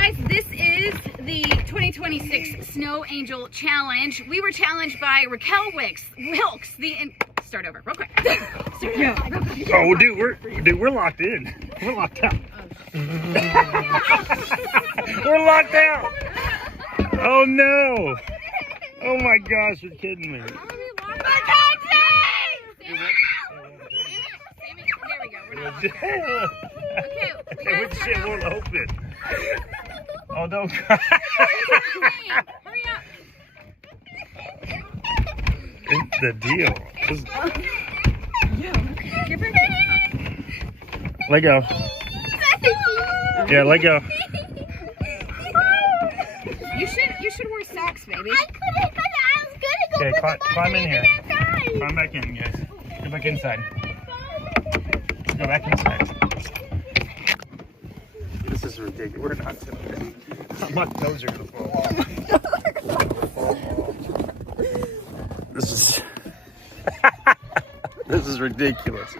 guys, this is the 2026 Snow Angel Challenge. We were challenged by Raquel Wilkes. Start over, real quick. Oh, dude, we're locked in. We're locked out. We're locked out. Oh no! Oh my gosh, you're kidding me. Okay, Shit won't open. Oh, don't cry. hurry up. It's the deal. Let go. Yeah, let go. You should wear socks, baby. I couldn't because I was gonna go Okay, put the climb in button here. outside. Climb back in, guys. Go back inside. Go back inside. This is ridiculous. We're not doing this. My toes are gonna fall off. This is this is ridiculous.